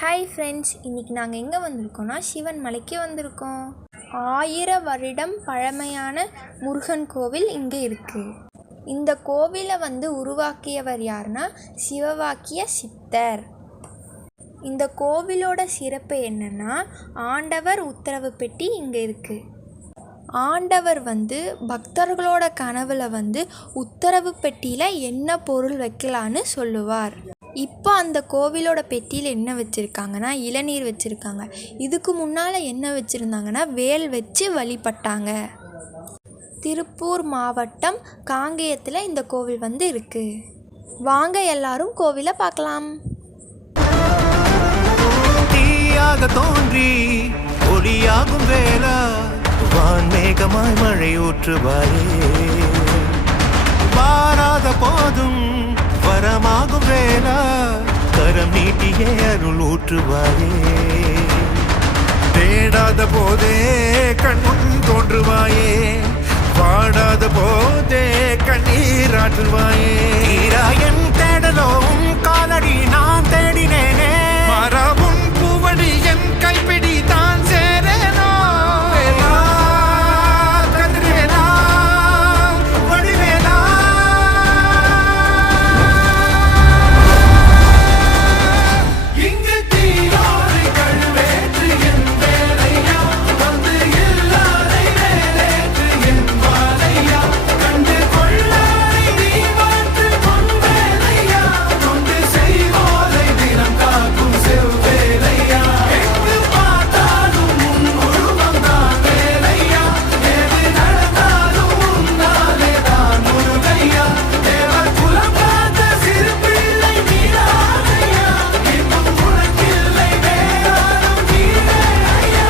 Hi friends, இன்றைக்கி நாங்கள் எங்கே வந்திருக்கோன்னா சிவன் மலைக்கு வந்திருக்கோம். 1000 வருடம் பழமையான முருகன் கோவில் இங்கே இருக்குது. இந்த கோவிலை உருவாக்கியவர் யாருன்னா சிவவாக்கிய சித்தர். இந்த கோவிலோட சிறப்பு என்னென்னா, ஆண்டவர் உத்தரவு பெட்டி இங்கே இருக்குது. ஆண்டவர் பக்தர்களோட கனவில் உத்தரவு பெட்டியில் என்ன பொருள் வைக்கலான்னு சொல்லுவார். இப்போ அந்த கோவிலோட பெட்டியில் என்ன வச்சுருக்காங்கன்னா இளநீர் வச்சுருக்காங்க. இதுக்கு முன்னால் என்ன வச்சுருந்தாங்கன்னா வேல் வச்சு வழிபட்டாங்க. திருப்பூர் மாவட்டம் காங்கேயத்தில் இந்த கோவில் இருக்குது. வாங்க எல்லாரும் கோவிலை பார்க்கலாம். தீயாக தோன்றி ஒளியாகும் வேளா, வான்மேகமாய் மழை ஊற்றுவாரே, வாராத போதும் வரமாகும் வேளா, கரம் நீட்டியே அருள் ஊற்றுவாயே, தேடாத போதே கண்முன் தோன்றுவாயே, வாடாத போதே கண்ணீர் ஆற்றுவாயே, தீராயன் தேடலோவும் காலடி நான் தேடினேனே, மாறாவும் பூவடி என் கைப்பிடி தான் சேரேனோ, கதிரேனா வடிவேனா, இங்கு தீயோடு கழுவேற்று என் வேலையா, வந்து இல்லாதை வேலேற்று என் வாழையா, கண்டு கொள்ளாரை நீ வாழ்த்து பொன் வேலையா, கொண்டு செய்வோரை தினம் காக்கும் செவ்வேலையா, எங்கு பார்த்தாலும் உன் உருவம் தான் வேலையா, எது நடந்தாலும் உன்னாலே தான் முருகையா, தேவர் குலம் காத்த சிறு பிள்ளை நீரானையா, இன்னும் உனக்கில்லை வேறாரும் நீரே ஐயா.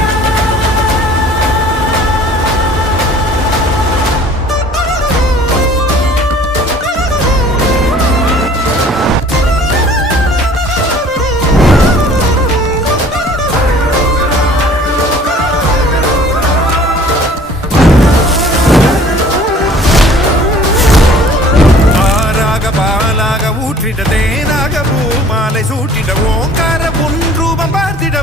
ஆறாக பாலாக ஊற்றிட தேனாக பூமாலை சூட்டிட ஓங்கார பொன் ரூபம் பார்த்திட